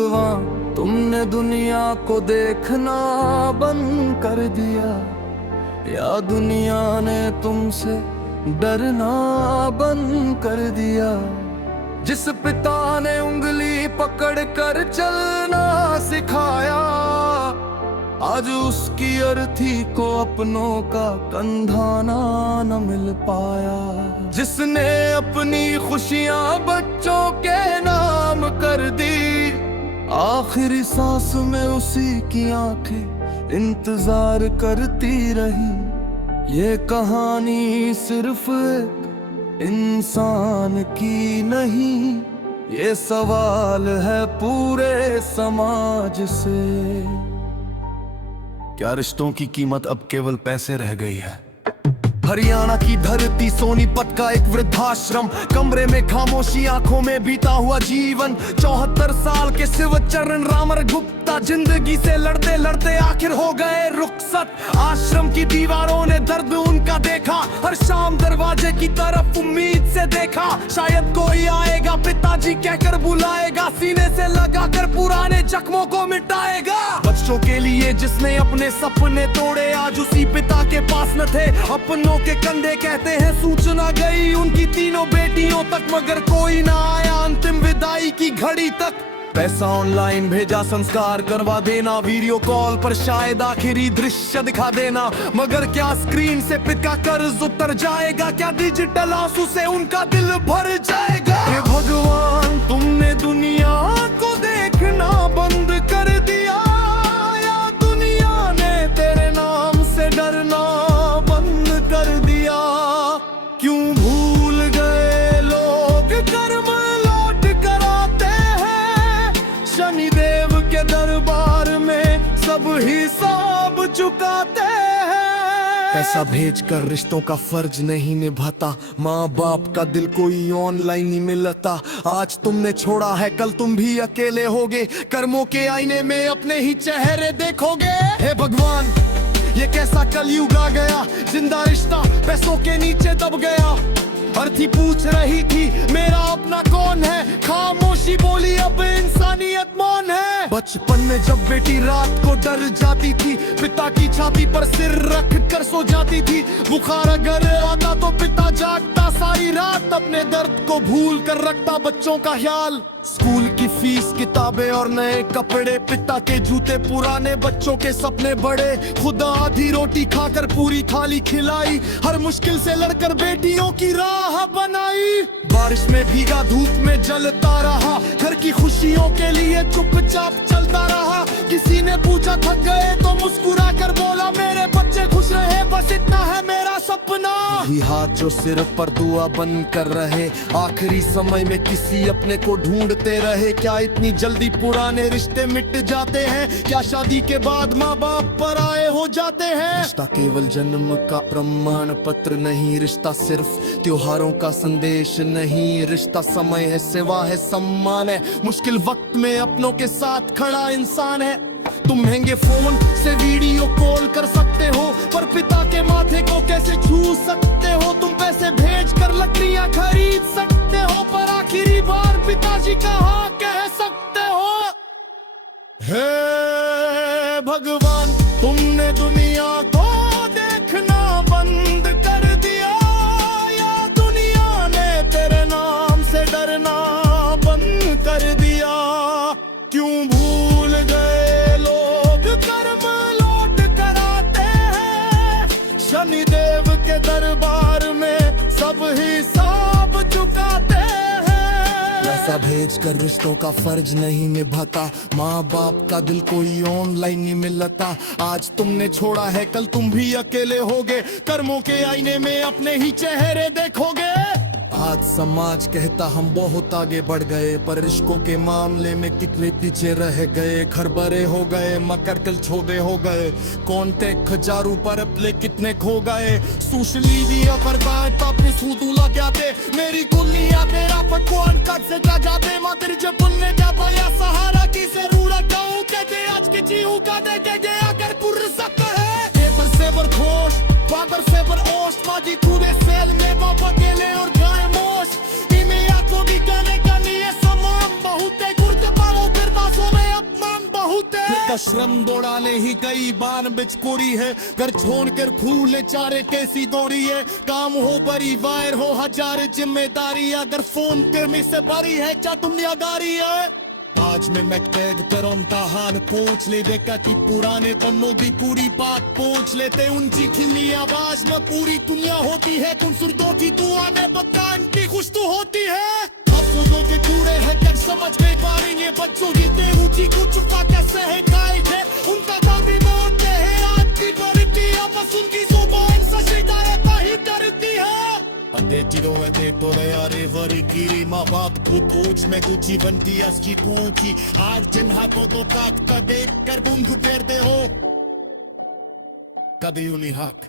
भगवान तुमने दुनिया को देखना बंद कर दिया, या दुनिया ने तुमसे डरना बंद कर दिया। जिस पिता ने उंगली पकड़ कर चलना सिखाया, आज उसकी अर्थी को अपनों का कंधाना न मिल पाया। जिसने अपनी खुशियां बच्चों के नाम कर दी, आखिरी सांस में उसी की आंखें इंतजार करती रही। ये कहानी सिर्फ एक इंसान की नहीं, ये सवाल है पूरे समाज से। क्या रिश्तों की कीमत अब केवल पैसे रह गई है? हरियाणा की धरती सोनीपत का एक वृद्धाश्रम, कमरे में खामोशी, आंखों में बीता हुआ जीवन। 74 साल के शिवचरण रामर गुप्ता जिंदगी से लड़ते लड़ते आखिर हो गए रुखसत। आश्रम की दीवारों ने दर्द उनका देखा, हर शाम दरवाजे की तरफ उम्मीद से देखा। शायद कोई आएगा, पिताजी कहकर बुलाएगा, सीने से लगाकर पुराने जख्मों को मिटाएगा। बच्चों के लिए जिसने अपने सपने तोड़े, आज उसी पिता के पास न थे अपनों के कंधे। कहते हैं सूचना गई उनकी तीनों बेटियों तक, मगर कोई ना आया अंतिम विदाई की घड़ी तक। पैसा ऑनलाइन भेजा, संस्कार करवा देना, वीडियो कॉल पर शायद आखिरी दृश्य दिखा देना, मगर क्या स्क्रीन से पिता कर्ज उतर जाएगा? क्या डिजिटल आंसू से उनका दिल भर जाएगा? हे भगवान तुमने दुनिया को देखना बंद कर दिया, या दुनिया ने तेरे नाम से डरना बंद कर दिया? क्यों भूल गए लोग कर्म लौट कर आते हैं, शनिदेव के दरबार में सब हिसाब चुकाते हैं। पैसा भेजकर रिश्तों का फर्ज नहीं निभाता, माँ बाप का दिल कोई ऑनलाइन नहीं मिलता। आज तुमने छोड़ा है, कल तुम भी अकेले होगे, कर्मों के आईने में अपने ही चेहरे देखोगे। हे भगवान ये कैसा कलयुग आ गया, जिंदा रिश्ता पैसों के नीचे दब गया। अर्थी पूछ रही थी मेरा अपना कौन है, खामोशी बोली अब इंसानियत मौन है। बचपन में जब बेटी रात को डर जाती थी, पिता की छाती पर सिर रख कर सो जाती थी। बुखार अगर आता तो पिता जागता सारी रात, अपने दर्द को भूल कर रखता बच्चों का ख्याल। स्कूल की फीस, किताबें और नए कपड़े, पिता के जूते पुराने, बच्चों के सपने बड़े। खुद आधी रोटी खाकर पूरी थाली खिलाई, हर मुश्किल से लड़कर बेटियों की राह बनाई। बारिश में भीगा, धूप में जलता रहा, घर की खुशियों के लिए चुपचाप चलता रहा। किसी ने पूछा थक गए तो मुस्कुरा कर बोला, मेरे बच्चे खुश रहे बस इतना है मेरा सपना। ये हाथ जो सिर पर दुआ बन कर रहे, आखिरी समय में किसी अपने को ढूंढते रहे। क्या इतनी जल्दी पुराने रिश्ते मिट जाते हैं? क्या शादी के बाद माँ बाप पराए हो जाते हैं? रिश्ता केवल जन्म का प्रमाण पत्र नहीं, रिश्ता सिर्फ त्योहारों का संदेश नहीं। रिश्ता समय है, सेवा है, सम्मान है, मुश्किल वक्त में अपनों के साथ खड़ा इंसान है। तुम महंगे फोन से वीडियो कॉल कर सकते हो, पर पिता के माथे को कैसे छू सकते हो? तुम पैसे भेज कर लकड़ियां खरीद सकते हो, पर आखिरी बार पिताजी का हाँ कह सकते हो? हे भगवान तुमने दुनिया को देखना बंद कर दिया, या दुनिया ने तेरे नाम से डरना बंद कर दिया? क्यों भूल गए लोग कर्म लौट कर आते हैं, शनिदेव के दरबार में सब हिसाब चुकाते हैं। पैसा भेजकर रिश्तों का फर्ज नहीं निभाता, माँ बाप का दिल कोई ऑनलाइन नहीं मिलता। आज तुमने छोड़ा है, कल तुम भी अकेले होगे, कर्मों के आईने में अपने ही चेहरे देखोगे। आज समाज कहता हम बहुत आगे बढ़ गए, पर रिश्तों के मामले में कितने पीछे रह गए। घर बड़े हो गए मगर दिल छोटे हो गए, कॉन्टेक्ट हजारों पर प्ले कितने खो गए। सोशल मीडिया पर बात अपनी सूदू लग जाते, मेरी कुलिया तेरा पकवान कट से जा जाते। मात्र जब पुण्य क्या पाया सहारा की जरूरत गाऊं कहते, आज की जीहू का दे के गया कर पुरसत है। पेपर से पर खोश बाबर से पर ओस्ट, माजी तूने सेल में बाप अकेले और गाय मोश। इमे या को भी गाने का नहीं है समान, बहुत है गुर्द पाओ फिर बासों में आश्रम दौड़ाने ही कई बार बिचकोड़ी है, घर छोड़ कर फूले चारे कैसी दौड़ी है। काम हो बड़ी वायर हो हजार जिम्मेदारी, अगर फोन करने से बड़ी है क्या दुनियादारी है। आज में मैं कैद करम का हाल पूछ ले, देखा कि पुराने तन्नों की पूरी बात पूछ लेते। उनकी खिली आवाज में पूरी दुनिया होती है, तुम सुर्दों की दुआ में बकान की खुश तो होती है। अफसोसों के कूड़े है क्या समझ में पाएंगे, बच्चों की तेरूची को चुपा कैसे है खाए थे। उनका काम भी बोलते हैं आज की बढ़ती, बस उनकी जुबान से शिकायत ही करती है। Adetiro edetore arevări kirima bat putuci meguci vântias ki kuki Argen hakoto kak kadek karbun verde ho Kadeyuni hak